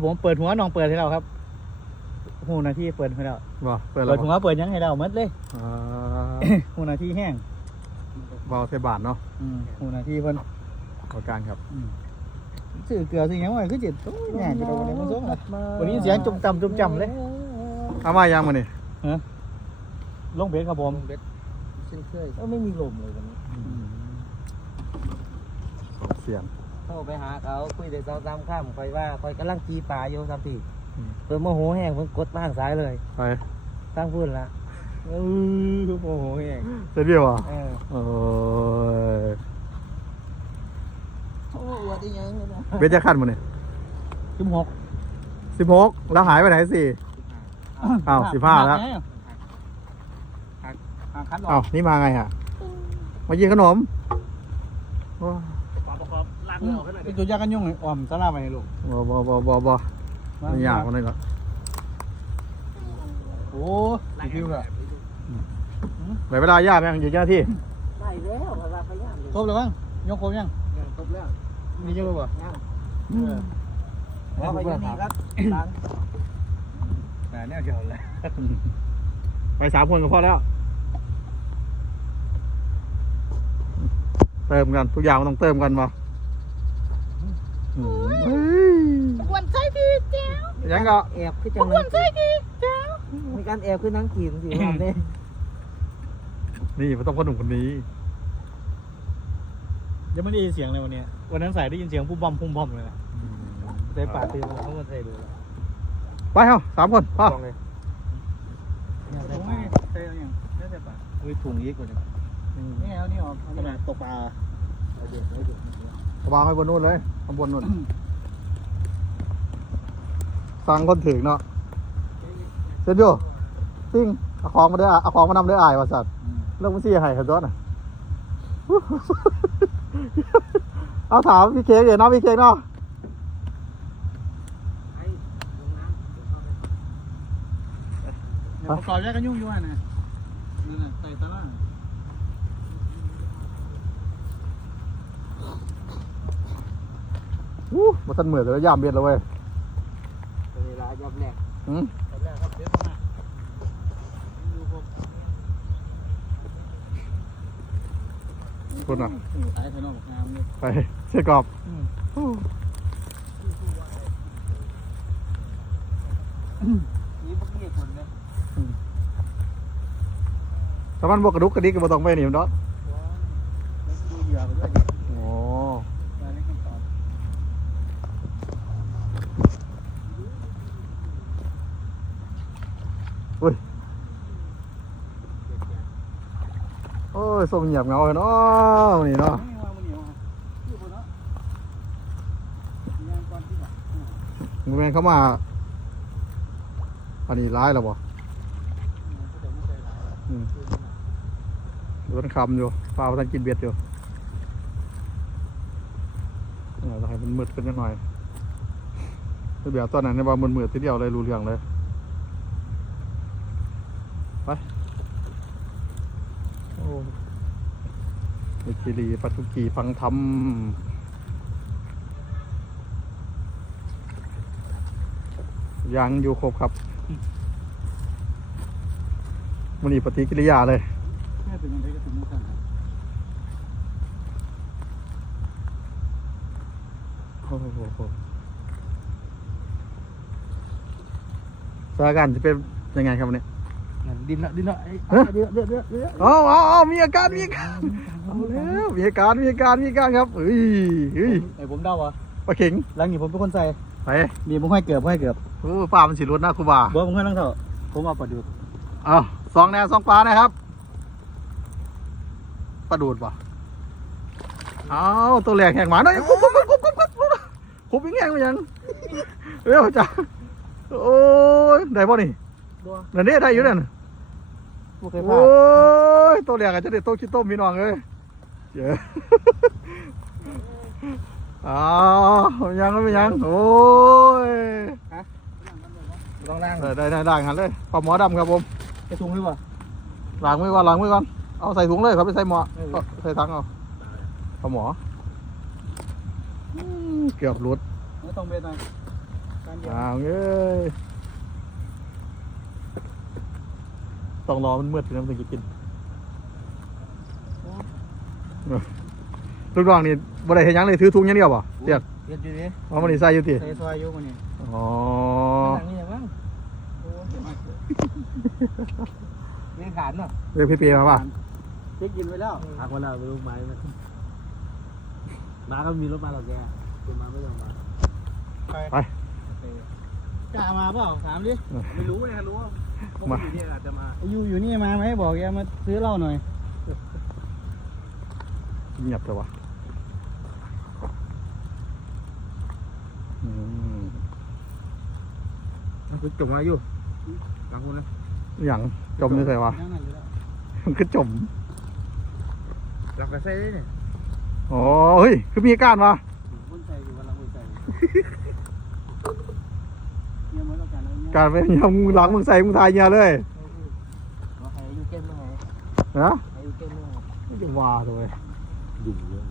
ไปอยู่ครับครับผมเปิดหัวน้องเปิดให้เราครับหูหนาที่เปิดให้เราบ่เปิดแล้เปิวดหัวเปิดหยังให้เราหมดเลยอ่าหูหนาที่แห้งเบาเทบาทเนาะอืมหูหนาที่เพิ่นขอการครับอืมซื้อเกลือซื้อหยังไว้คือจิตโอ้ยแหน่จะโดนอะไรมาส่งอะวันนี้เสียงจุ่มจำจุ่มจำเลย เอามายังมานี่ลงเบสครับผมเบ็ดเช่นเคยก็ไม่มีลมเลยวันนี้ สองเสียง เข้าไปหาเขาคุยได้สองสามข้ามคอยว่าคอยกำลังกีปลาอยู่ทำปีอืมเพิ่นโมโหแห้งเพิ่นกดบ้างซ้ายเลยไปตั้งพูดละเออโมโหแห้งเสร็จเรียวอะเออโอ้ยโอ้วัดอีหยังเนี่ยนะเบสจะขั้นมาเนี่ยจุ่มหกสิบหกแล้วหายไปไหนสี่อ้าว15แล้วหางคันออ้าอวกนี่มาไงอะมายิงขนม โอ้อืมเป็นตัวยากันยุ่งเลยอ่อมสลาไปให้ลูกบ่บ่บ่บ่บ่ไม่ยากคนนี้ก็โอ้ยฟิวละไปเวลาย่าแม่งอยู่เจ้าหน้าที่ได้แล้วเวลาพยายามเลยครบแล้วมั้งยกครบยังยังครบแล้วนี่ยกครบป่ะยังเออเอาไปอยังนี้ครับหลังแต่เนี่ยเกี่ยวเลยไปสามคนก็พอแล้ว เติมกันทุกอย่างมันต้องเติมกันมา อ้วันใจดีแจ้วยังก็แอบขึ้นจังเลยวันใจดีแจ้วมีการแอบขึ้นนั่งขีนสิครับเนี่ยนี่มันต้องคนหนุ่มคนนี้ยังไม่ได้ยินเสียงเลยวันนี้วันนั้นใส่ได้ยินเสียงพุ่มบอมพุ่มบอมเลยนะใส่ปากตีเขามาใส่ดูแล้วไปเฮาสามคนพ่อลองเลยผมไม่ใส่ยังไม่ใส่ปากอุ้ยถุงยีกกว่านี่เอานี่ออกขนาดตกปลา วางไว้บนนู้นเลยข้างบนนู้นสั่งคนถึงเนาะเสร็จอยู่ซิ่งเอาของมาเด้อเอาของมานำเด้ออายวะสัตว์เรื่องมันซี่ให้ขันตัวน่ะเอาถามพี่เค้กเดี๋ยวนะพี่เค้กเนาะประกอบแยกกันยุ่งอยู่อะนะนั่นน่ะใส่ตะล่าง อู้มาทันเหมือนแล้วยามเบียดแล้วเว้ยเวลายับแรกหืมตอนแรกครับเดี๋ยวเข้ามาดูพวกคุณอะสายถนนงามเลยไปเสื้อกรอบนี่เมื่อกี้คนเลยถ้ามันบวกกระดุกกระดิกก็บ่ต้องไปนี่มันเนาะ ดูเหยื่อไปด้วย โอ้ รายละเอียดคำตอบ โอ้ยส่งเงียบเงาเนาะนี่เนาะมึงแม่งเข้ามา อันนี้ร้ายแล้วบ่เดี๋ยวไม่ใส่หลายอืมรถคำอยู่ปลาพันกินเบียดอยู่เออเราให้มันมืดขึ้นนิดหน่อยเดี๋ยวตอนนั้นเนี่ยว่ามันมืดทีเดียวเลยรู้เรื่องเลย ไปโอ้ มิคิรีปัทุกีฟังธรรมยังอยู่ครบครับมันนีปฏิกิริยาเลยโอ้โหสถานการณ์จะเป็นยังไงครับวันนี้ ดินละดินละไอ้ฮะเดือดเดือดเดือดเดือดอ๋ออ๋ออ๋อมีอาการมีอาการเอาแล้วมีอาการมีอาการมีอาการครับเฮ้ยเฮ้ยไอ้ผมเดาอะปลาเข็งหลังนี้ผมเป็นคนใส่ไปมีผมให้เกือบผมให้เกือบโอ้ปลามันสีรุดนะครูบาเบอร์ผมให้ตั้งเท่าผมเอาประดุกเอาสองแนวสองปลานะครับปลาดูดป่ะเอาตัวแหลกแหกหมาหน่อยคุบคุบคุบคุบคุบคุบคุบยังแหงมายังเร็วจ้าโอ้ยได้ป่ะนี่บัวนั่นนี่ได้อยู่นั่น บัวเคยพลาโอ้ดยตัวแหลกอาจจะได้โต๊ะขี้ต้มพี่น้องเลยเจ้อ้าวยังไม่ยังโอ้ยต้องล่างได้ได้ได้ได้หันเลยปลาหมอดำครับผมจะทุ่งหรือเปล่า ล้างมือก่อนล้างมือก่อนเอาใส่ถุงเลยครับไปใส่หมอเออเอาใส่ถังเอาปลาหมออืมเกือบหลุดไม่ต้องเบ็ดหน่อยการเดียวอ้าวเอ้ย ต้องรอมันมืดถึงน้ำถึงจะกินลูกน้องนี่บ่ได้เห็นยังเลยถือถุงอย่างเดียวป่ะเตียกเฮ็ดอยู่ดิเอามันนี่ใส่อยู่ติใส่ซอยอยู่มันนี่อ๋อทางนี้มั้งโอ้เดี๋ยวมาเกิดเรียนขาดเนาะเรียกพี่เปียมาป่ะเจ๊กินไว้แล้วหักมาแล้วไม่รู้ไม้มันมาก็มีรถมาหรอกแกคุณมาไม่ยอมมาไปไปกล้ามาเปล่าถามดิไม่รู้ไงรู้ว่า มา อยู่นี่อาจจะมาอยู่อยู่นี่มาไหมบอกแกมาซื้อเหล้าหน่อยเงียบเลยวะอืมคุณจบมาอยู่หลังคุณนะอย่างจมนี่ใส่วะนั่งนั่นอยู่แล้วมันคือจมหลังกระเซ่เนี่ยอ๋อเฮ้ยคือมีอาการวะคนใส่อยู่วันละคนใส่เนี่ยเหมือน กับการเอาเนี่ยการเป็นยังมึงหลังมึงใส่มึงทายเงียเลยมาให้อยู่เก้มมั้งไงนะให้อยู่เก้มมั้งไงไม่จะว่าเลยดุเยอะ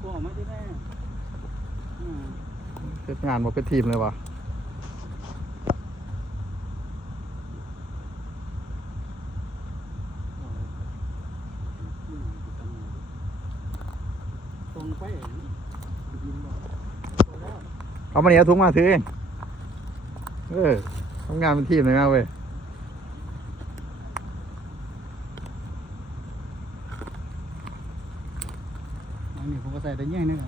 พวกออกมาที่แน่อืมเฮ็ดงานมาเป็นทีมเลยวะ ตรงไปเองยินบอก เอามาเนี่ยเอาถุงมาถือเองเออทำงานเป็นทีมเลยนะเว้ยอันนี้ผมก็ใส่แต่แย่งนี่ไง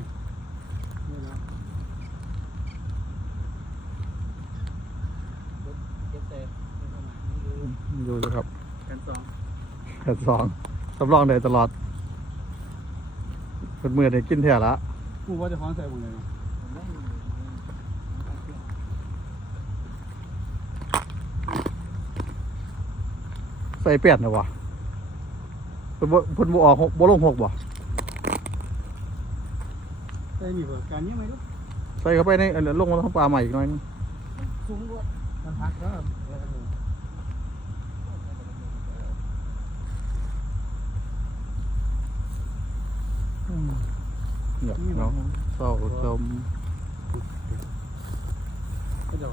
เก็บเซ่ดูสิครับกันสองแผ่นสองสำรองได้ตลอดเป็นมือได้กินแท้ละกูว่าจะคล้องใส่หมดเลย ใส่แปดนะวะเพิ่นบ่เพิ่นบ่ออกหกบ่ลงหกบ่ใส่มีเผื่อการเนี้ยไหมลูกใส่เข้าไปในอันนั้นลงมาทั้งปลาใหม่อีกหน่อยนึงสูงกว่ามันพักแล้วเหยียบเนาะเศร้าจมก็เดี๋ยว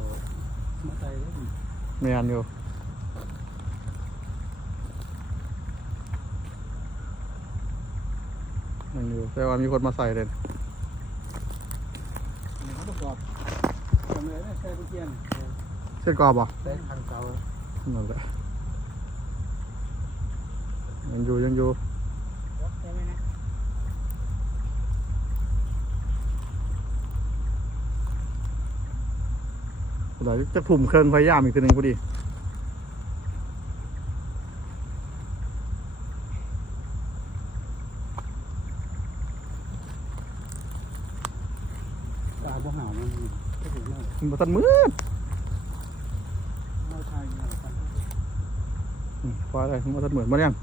มาใส่ได้ดิแมนอยู่ นั่นอยู่แต่ว่ามีคนมาใส่เลยเขาประกอบทำอะไรได้ใส่ะเกียงเส้นกรอบบ่ได้พันเก่านั่นแหละยังอยู่ยังอยู่เดี๋ยวจะถุ่มเครื่องพยายามอีกทีหนึ่งพอดี ตาบ่ห่าวมันก็ถึงแล้ว มัน บ่ทันมืดเราทายอยู่กันอืมฟ้าอะไรมันบ่ทันเหมือนมายัง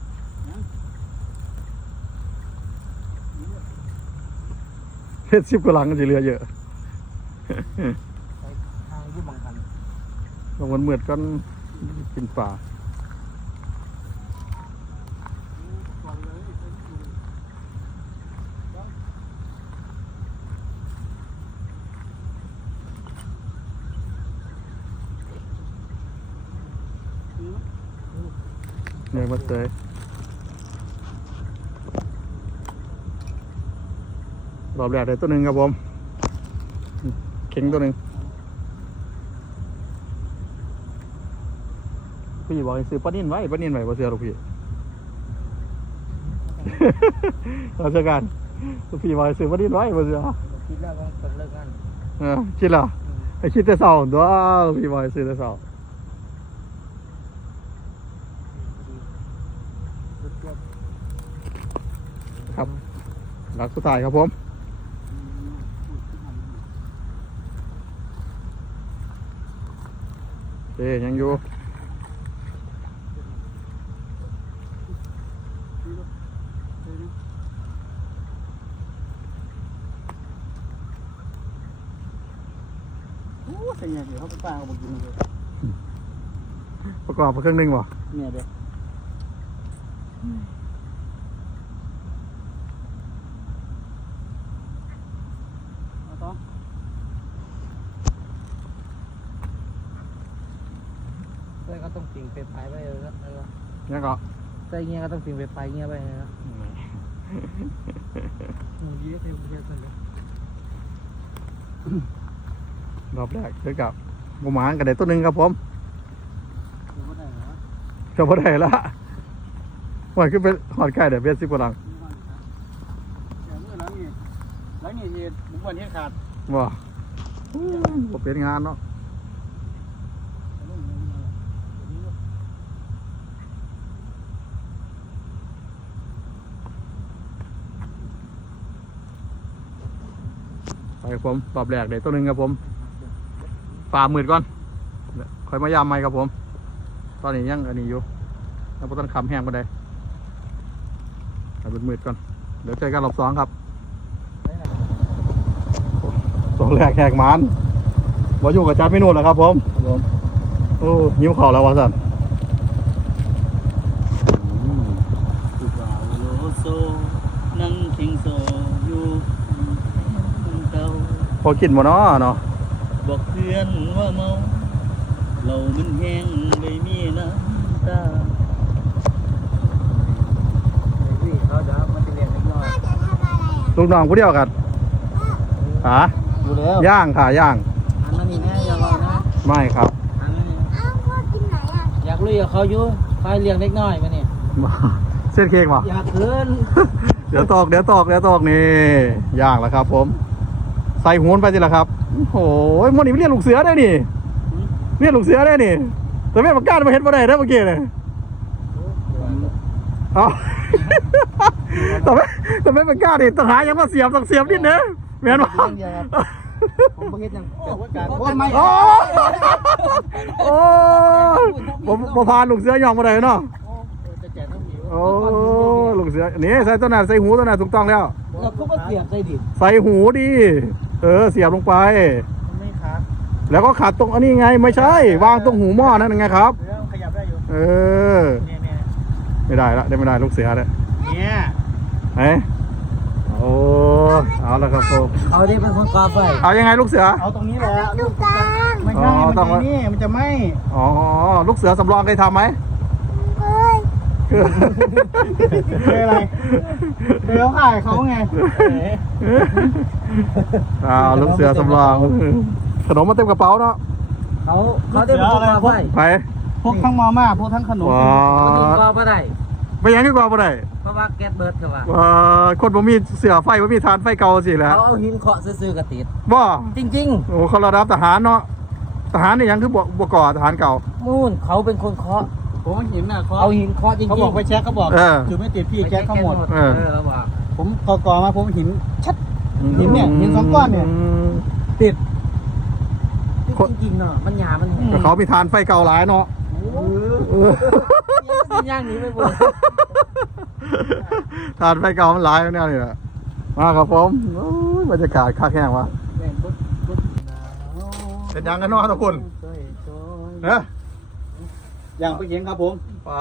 เฮ็ดสิบกว่าหลังก็จะเหลือเยอะทางยุบบางคันบางวันมืดก็กินปลา ก่อนเลย เหนื่อยหมาเตยรอบแรกได้ตัวหนึ่งครับผมอืมเข็งตัวหนึ่งพี่บอกให้ซื้อปลานิ่นไว้ปลานิ่นไว้บ่เสือหรอกพี่ราชการพี่บอกให้ซื้อปลานิ่นไว้บ่เสือคิดแล้วว่าเป็นเลิกงานเออคิดเหรอไอ้คิดแต่เสาตัวพี่บอกให้ซื้อแต่เสา ครับ หลักสุดท้ายครับผมเอ้ยังอยู่โอ้แต่เนี่ยเดี๋ยวเขาไปป้าเอามากินเลยประกอบมาเครื่องหนึงบ่เนี่ยเดี๋ย เก็ต้องปิงไปไปไปเลยแล้วแล้ก็ใส่เงี้ยก็ต้องปิงไปไปเงี้ยไปนะหมูเรอบแรกเจอกับกูหมานกับเด็กตัวหนึ่งครับผมเจ้าพ่อได้แล้ว วันขึ้นไปหอดใกล้เดี๋ยวเบียดสิบกว่าหลังเดี๋ยวมื่อหลังนี่หลังนี่เหตุบุกวันที่ขาดว้าบ่เป็นงานเนาะไปครับผมรอบแรกเดี๋ยวตัวหนึ่งครับผมฝ่ามืดก่อนเดี๋ยวค่อยมายามใหม่ครับผม ตอนนี้ยังอันนี้อยู่แล้วพอต้นคำแห้งมาได้ ให้เป็นมืดก่อน เดี๋ยวเจอกันรอบสองครับสองแรกแหกหมันวาอยู่กับจัดไม่นู่นแล้วครับผมโอ้ยิ้มเข่าแล้ววะสันอืมสุดว่าโลโซนั่งคิงโซอยู่เก่าพอกินบ่เนาะเนาะบอกเพื่อนว่าเมา เรามันแห้งไม่มีน้ำตา พี่เขาจะมันจะเรียนเล็กน้อย ลูกน้องผู้เดียวกันหาดูแล้วย่างค่ะย่างอันนั้นนี่นะอย่ารอนะไม่ครับอันนั้นนี่อ้าวพ่อกินไหนอะอยากลุยกับเขาอยู่ใครเลี้ยงเล็กน้อยมาเนี่ยเส้นเค้กวะอยากขึ้นเดี๋ยวตอกเดี๋ยวตอกเดี๋ยวตอกนี่ย่างแล้วครับ ผม ใส่หูนไปสิละครับโอ้ยมันนี่เรียกลูกเสือได้นี่เรียกลูกเสือได้นี่แต่แม่ประกาศมาเห็นมาได้นะเมื่อกี้เนี่ยเอา แต่แม่แต่แม่เประกาศนี่ต้องหายังมาเสียบต้องเสียบนิดนึงแม่นบ่ผมบ่เฮ็ดหยังโอ้ไม่โอ้โอ้ผมผมพานลูกเสือยองมาได้เนาะโอ้ลูกเสือนี่ใส่ตัวนั้นใส่หูตัวนั้นถูกต้องแล้วแล้วก็เสียบใส่ดิใส่หูดิเออเสียบลงไปแล้วก็ขัดตรงอันนี้ไงไม่ใช่ วางตรงหูหม้อนั่นไงครับเดี๋ยวขยับได้อยู่เออไม่ได้ละได้ไม่ได้ลูกเสือเลย เนี่ยไหนโอ้เอาละครับผมเอาดิเป็นคนกาไฟเอายังไงลูกเสือ เอาตรงนี้แหละลูกกลางไม่อ๋ใช่อมันต้องตรงนี้มันจะไหมอ๋อลูกเสือสำรองเคยทำไหมเฮ้ยคือเคยอะไรเคยเขาขายเขาไงอ้าวลูกเสือสำรอง ขนมมาเต็มกระเป๋าเนาะเขาเขาได้เป็นคนกาไฟไปพวกทั้งมาม่าพวกทั้งขนมว้าเขายิงกาบ่ได้ ไปยังดีกว่าบ่ได้เพราะว่าแก๊สเบิร์ดเขาว่าว่าคนบ่มีเสือไฟบ่มีฐานไฟเก่าสิแหล้วเขาเอาหินเคาะซื่อๆกระติด บ่จริงโอ้เขาระดับทหารเนาะทหารนี่ยังคือบ่บ่ก่อทหารเก่า ๆนู่นเขาเป็นคนเคาะ ผมเห็นน่ะเขาเอาหินเคาะจริงๆเขาบอกไปแช็คเขาบอกเออคือไม่ติดพี่แช็คเขาหมด เออแล้วว่า ผมก่อก่อมาผมเห็นชัด หินเนี่ยหินสองก้อนเนี่ย มติดคนจริงๆเนาะมันหยามันแห้งแต่เขามีฐานไฟเก่าหลายเนาะเออ ยังย่างหนี้ไม่หมดฐานไฟเก่ามันหลายแนวนี่แหละมาครับผมโอ้ยบรรยากาศคักแห้งวะเป็นยังกันเนาะทุกคนเฮ้ยอย่างไปเขียนครับผมปลา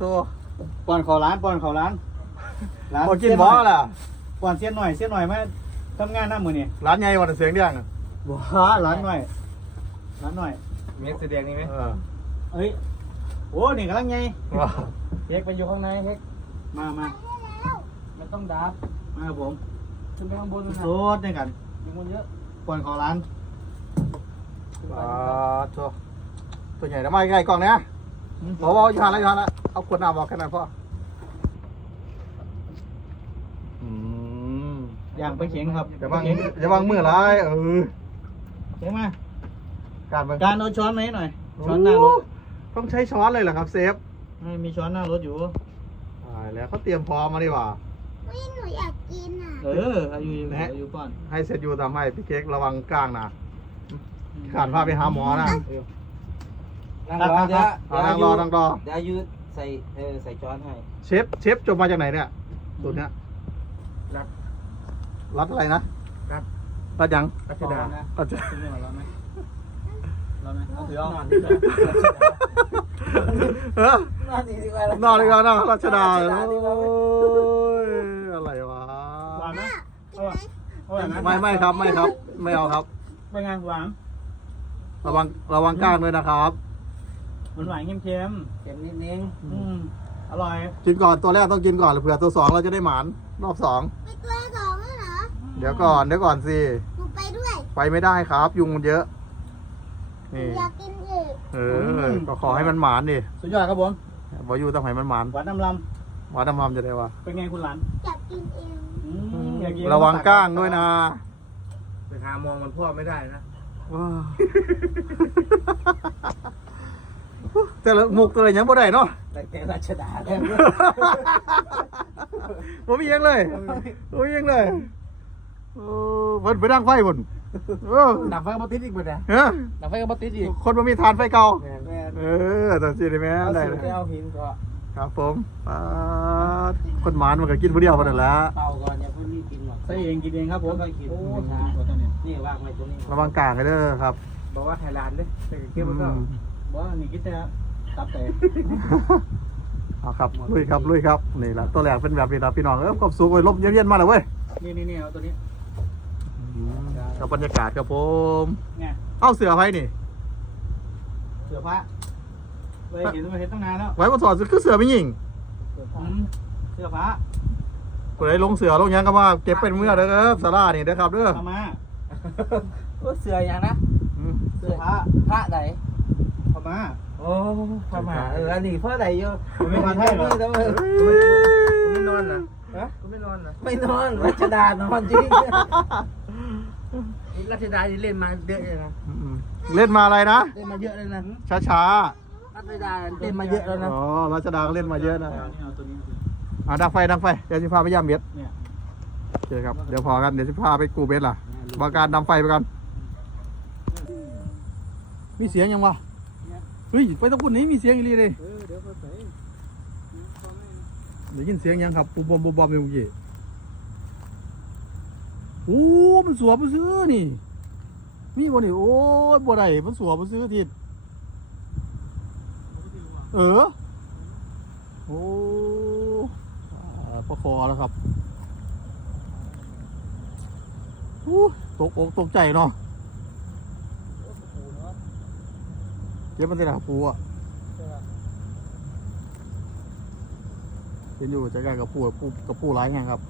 ตัวป้อนเขอร้านป้อนเขอร้านพอกินบ่ล่ะป้อนเสี้ยนหน่อยเสี้ยนหน่อยมาทำงานหน้ามือนี่ร้านใหญ่วันเสียงเดียงอะว้าร้านหน่อยร้านหน่อยเม็ดสีแดงนี่ไหมเออเอ้ยโอ้นี่กำลังไงว้าเค้กไปอยู่ข้างในเค้กมามามันต้องดับมาครับผมขึ้นไปข้างบนนะโซดด้วยกันมีคนเยอะป้อนเขอร้านปลาตัวตัวใหญ่ทำไมใกล้กล่องเนี้ยบอกว่าอยู่หันแล้วอยู่หันแล้วเอาขวดน้ำบอกแค่นั้นพออืมอย่างไปเขียนครับอย่าบังเขียนอย่าบังมือร้ายเออเขียนมาการเบิ่งการเอาช้อนมาให้หน่อยช้อนหน้ารถ ต้องใช้ช้อนเลยเหรอครับเซฟไม่มีช้อนหน้ารถอยู่ ตายแล้วเขาเตรียมพร้อมมาดีกว่าไม่หนูอยากกินอะ เอออายุอยู่อายุป้อนให้เซตยูทำให้พี่เค้กระวังกลางนะขาดพาไปหาหมอนะนั่งรอเดี๋ยวเอานั่งรอนั่งรอเดี๋ยวยืดใส่เออใส่ช้อนให้เชฟเชฟจบมาจากไหนเนี่ยตัวเนี้ยรัดรัดอะไรนะรัดรัดยังรัชดา รัดจะขึ้นมาร้อนไหม ร้อนไหมเอาถือเอานอนดีกว่าเออ นอนดีกว่านอนดีกว่านะรัชดารัชดาดีกว่าโอ้ยอะไรวะ หวานไหมเอาหวานเอาหวานไหมไม่ไม่ครับไม่ครับ ไม่เอาครับ เป็นไงหวานระวังระวังก้างด้วยนะครับมันหวานเค็มเค็มนิดนึงๆอืมอร่อยกินก่อนตัวแรกต้องกินก่อนเผื่อตัวสองเราจะได้หมานรอบสองไปตัวสองแล้วเหรอเดี๋ยวก่อนเดี๋ยวก่อนสิหนูไปด้วยไปไม่ได้ครับ ยุงมันเยอะห นูนี่อยากกินอีกเออก็ขอให้มันหมานดิสุดยอดครับผมบอยู่ต้องให้มันหมานหวานน้ำลว่าดำมจะได้วะำเป็นไงคุณหลานอยากกินเองอืมอยากกินระวังก้างด้วยนะไปหามองมันพ่อไม่ได้นะว้าแต่ละมุกตัวอะไรยังบ่ได้เนาะแต่แกราชดาแล้ผมมียังเลยผมมียังเลยโอ้เพิ่นไปดังไฟบน เออดับไฟกับบัติดอีกบ่เนี่ยฮะดับไฟกับบัติดอีกคนบ่มีทานไฟเก่า แม่แม่เออแต่สิได้แม่เอาได้สูเลตยรไปเอาหินก็ครับผมปาดคนหมานมันก็กินผู้เดียวพอนั่นแหละเป่าก่อนอย่าเพิ่งรีบกินหรอกใส่เองกินเองครับผมค่อยๆกินโอ้ช้าตัวเนี้นี่วางไว้ตรงนี้ระวังกลางกันเด้อครับบอกว่าไทยแลนด์เด้แต่เก็บไว้ก็อืมบอกว่านี่คิดจะตับแต่เอาครับลุยครับลุยครับนี่แหละตัวแรกเป็นแบบนี้นะพี่น้องเออความสูงไปลบเย็นๆมาเลยเว้ยนี่นี่นี่เอาตัวนี้ กับบรรยากาศครับผม เนี่ยเอ้าเสือไผนี่ เสือพระไปเห็นมาเห็นตั้งนานแล้วไว้มาถอดคือเสือไม่ยิงอืมเสือพระกูได้ลงเสือลงหยังก็มาเก็บเป็นเมื่อเด้อครับสารานี่เด้อครับเด้อเอามาโอ้เสืออย่างนะอืมเสือพระพระไหนเอามา โอ้พระมหาเอออันนี้พระไหนอยู่ไม่มาไทยเหรอแต่ว่าไม่นอนนะฮะไม่นอนนะไม่นอนรัชดานอนจริง รัชดาที่เล่นมาเยอะเลยนะเล่นมาอะไรนะ เล่นมาเยอะเลยนะช้ารัชดาเล่นมาเยอะแล้วๆนะอ๋อรัชดาก็เล่นมาเยอะนะเอานี่าตัวนี้อะดังไฟดังไฟเดี๋ยวสิพาไปย่ำเบ็ดเนี่ยโอเคครับเดี๋ยวพอกันเดี๋ยวสิพาไปกูเบ็ดล่ะบอกการดำไฟไปก่อนมีเสียงยังวะเฮ้ยไปตะกุนนี้มีเสียงอีหลีเลยเออเดี๋ยวค่อยไปได้ยินเสียงยังครับปุบบอมปุบบอมอยู่เมื่อกี้ โอ้มันสัวมันซื้อนี่มีบ่นี่โอ้ยบ่ได้มันสัวมันซื้อทิศเออ โอ้ประคอแล้วครับอู้ตกอกตกใจเนาะเดี๋ยวมันจะหนาปูอะเป็นอยู่ใจกันกับปูอะปูกับปูร้ายไงครับ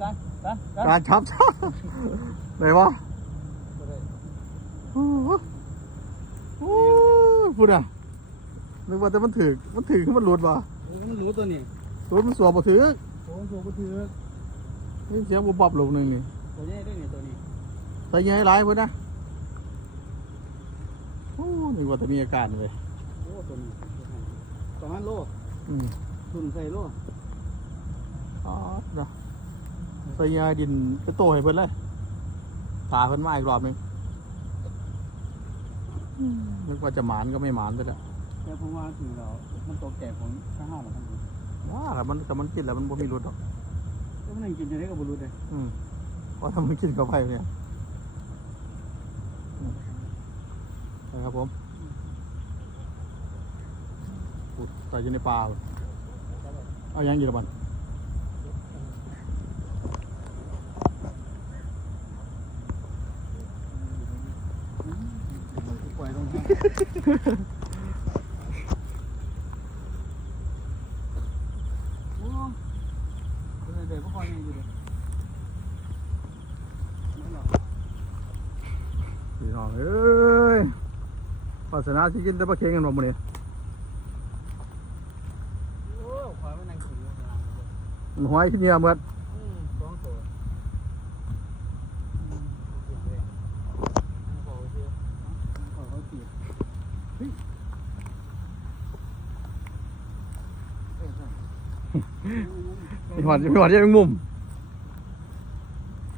โอ้กันกันกันการชับชับไหนวะโอ้โหโอ้ยพูดอะนึกว่าแต่มันถือมันถือขึ้นมันหลุดว่ะโอ้มันรู้ตัวนี้หลุดมันสวมบ่ถือโอ้ตัวก็ถือนี่เสียงบุบบับลงหนึ่งนี่ตัวนี้ด้วยนี่ตัวนี้ใส่เงี้ยให้ร้ายเพื่อนนะโอ้นึกว่าจะมีอาการเลยโอ้ตัวนี้ประมาณโลอืมทุนใส่โลอ๋อนะ ใส่เงี้ยดินไปโตให้เพื่อนเลยตาเพื่อนมาอีกรอบหนึงอืมนึกว่าจะหมานก็ไม่หมานไปแล้วแต่ผมว่าถึงเรา มันตัวแก่ของข้างห้าหรอครับว้าแต่มันแต่มันกินแล้วมันบ่มีรสหรอกแล้วมันยังกินอยู่ได้กับบรูเลยอืมเพราะถ้ามันกินเข้าไปเนี่ยอืมนะครับผมปุดใส่อยู่ในปลาเลยเอายังอยู่ละบัน ปล่อยลงให้โอ้เดี๋ยว พวกคนยังอยู่เลยไม่หรอกพี่น้องเอ้ยภาสนาสิกินแต่ปลาเค็งกันบ่มื้อนี้โอ้ควายมันนั่งกินอยู่ข้างล่างมันหอยขึ้นเหงื่อหมด อืมสองตัวอืมเสียงเลยนั่งขอไว้เชื่อนั่งขอเขาจีบเฮ้ยเอ้ยใช่ มีหอดมีหอดยังมุม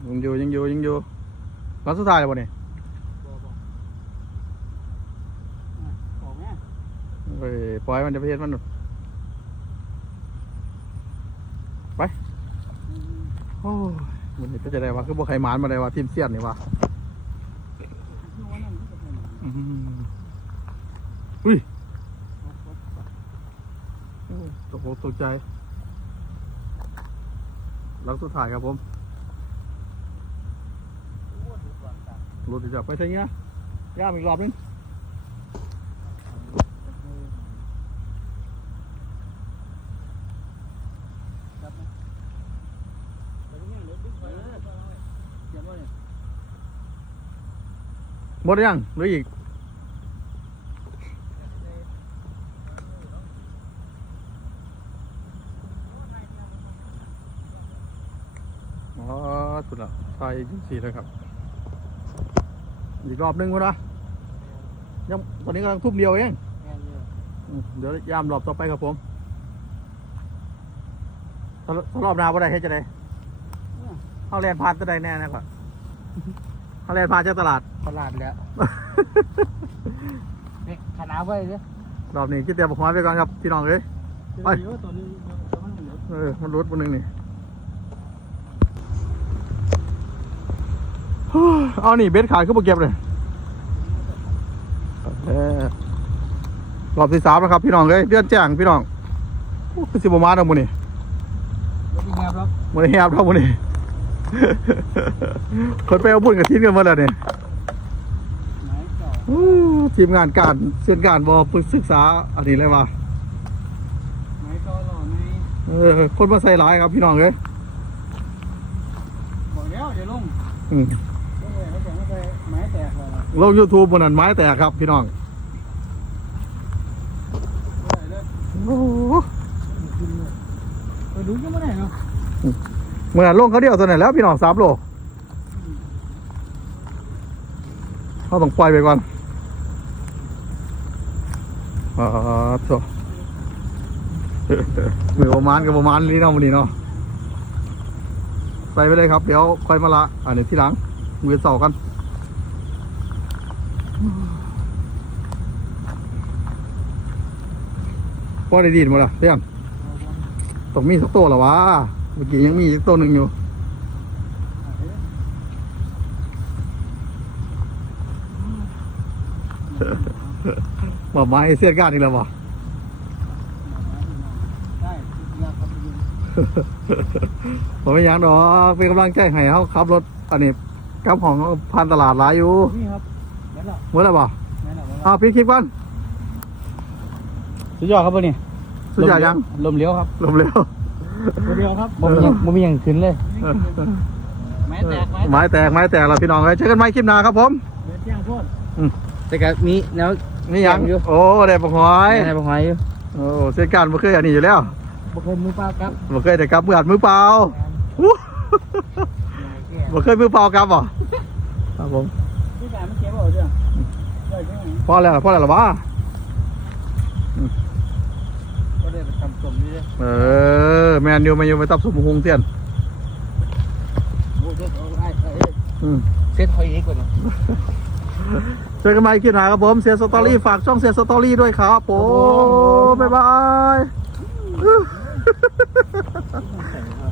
ยังอยู่ยังอยู่ยังอยู่วันสุดท้ายแล้วบ่นี่บอกบอกอะบอกแม่เอ้ยปล่อยมันจะไปเฮ็ดมันหนู่นไปโอ้ยมันก็จะได้ว่าคือบ่ใครหมานมาได้ว่าทีมเสียนนี่ว่าคืมนจะเป็นหนัง อืมอุ้ยโอ้ตกใจลังสุดท้ายครับผมโอ้ดูก่อนกันรถจะไปใช่เงี้ยย่ามอีกรอบนึงหมดยังหรืออีกอ๋อสุดละไฟยี่ สี่เลยครับ อีกรอบนึงวะนะยังตอนนี้กำลังทุ่มเดียวเองอืมเดี๋ยวยามรอบต่อไปครับผมถ้าถ้ารอบหน้าว่าได้ให้จะได้เขาแลนผ่านจะได้แน่นะครับเขาแลนผ่านจากตลาดตลาดแล้วนี่ขนาดไว้เลยรอบนี้คิดเตรียมบอกไว้ไปก่อนครับพี่น้องเลยไปเดี๋ยวตัวนี้ตัวมันเดี๋ยวเออมันรุดมันหนึ่งนี่ เอานี่เบสขายขึ้นมาเก็บเลยเออรอบที่สามแล้วครับ พี่น้องเลยเดือนแจ้งพี่น้องโอ้คือสิบประมาณแล้วมูนี่รถดีงามครับมูนี่แฮบแล้วมูนี่คนไปเอาบุญกับทีมกันหมาแล้วเนี่ยไม้เก่าอู้ทีมงานการเส้นการบอปรึกศึกษาอันนี้เลยว่าไม้เก่าหล่อไม้เออคนมาใส่ร้ายครับพี่น้องเลยบอกแล้วเดี๋ยวลง ลยลงยูทูบบนนั้นไม้แตกครับพี่น้องไม่ได้เลยโอ้โหไปดูยังไม่ได้เนาะเมื่อลงเขาเดียวตัวไหนแล้วพี่น้องสามโลเขาต้องปล่อยไปก่อนอ่าโถมือประมาณกับประมาณนี้เนาะวันนี้เนาะใส่ไปเลยครับ เดี๋ยวค่อยมาละ อันนี้ที่หลังมือเสากัน พอได้ดีดหมดละเตี้ยงต้องมีสักตัวเหรอวะเมื่อกี้ยังมีอีกตัวหนึ่งอยู่มาไม้เสียดก้านอีกแล้ววะได้ยากครับผมไม่อยังดอกเป็นกำลังใจให้เขาขับรถอันนี้กับของพันตลาดหลายอยู่นี่ครับแม่นละเมื่อไหร่บ่แม่นละอ้าวพี่คลิปก่อน สุดยอดครับวันนี้สุดยอดยัง ลมเลี้ยวครับลมเร็วตัวเดียวครับบ่มีหยังบ่มีอย่างขึ้นเลยไม้แตกไม้ไม้แตกไม้แตกแล้วพี่น้องเลยเจอกันใหม่คลิปหน้าครับผมเดี๋ยวเที่ยงโทษแต่ก็มีแล้วนี่ยังยังอยู่โอ้ได้ปะหอยในบ่หอยอยู่โอ้เส้นการบ่เคยอันนี้อยู่แล้วบ่เคยมือเปล่าครับบ่เคยแต่กลับมืออัดมือเปล่าอู้บ่เคยมือเปล่ากลับบ่ครับผมพี่ชายมันเก็บเอาเด้อได้ใช่ไหมพอแล้วพอแล้วเหรอวะ ก็ได้ไปทำสมนี่ เลยเออ แมนยูแมนยูไปตับสมหงเตียนโอ้โหเอาไอ้ไอ้อืมเส้นหอยอีกกว่านี้เจอกันใหม่คลิปหน้าครับผมเสียสตอรี่ฝากช่องเสียสตอรี่ด้วยครับผมบ๊ายบาย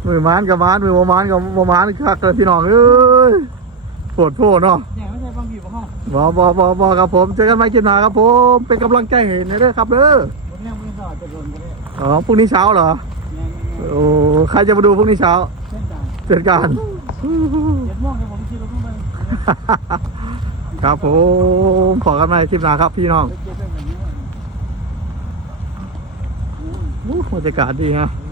มือมานกับมานมือบ่มานกับบ่มานคักเลยพี่น้องเอ้ยปวดโผเนาะเนี่ยไม่ใช่บางทีบ่ห้องบอบอบอบอครับผม เจอกันใหม่คลิปหน้าครับผม เป็นกำลังใจให้ในเด้อครับเด้อ ผมยังไม่ทราบจะโดนก็ได้อ๋อพรุ่งนี้เช้าเหรอเนี่ยเนี่ยโอ้ใครจะมาดูพรุ่งนี้เช้าเช่นกันเจอกันเจ็ดโมงเนี่ยผมขี่รถขึ้นไปครับผมขอกันใหม่คลิปหน้าครับพี่น้องเจ็ดเป็นแบบนี้อู้บรรยากาศดีฮะอื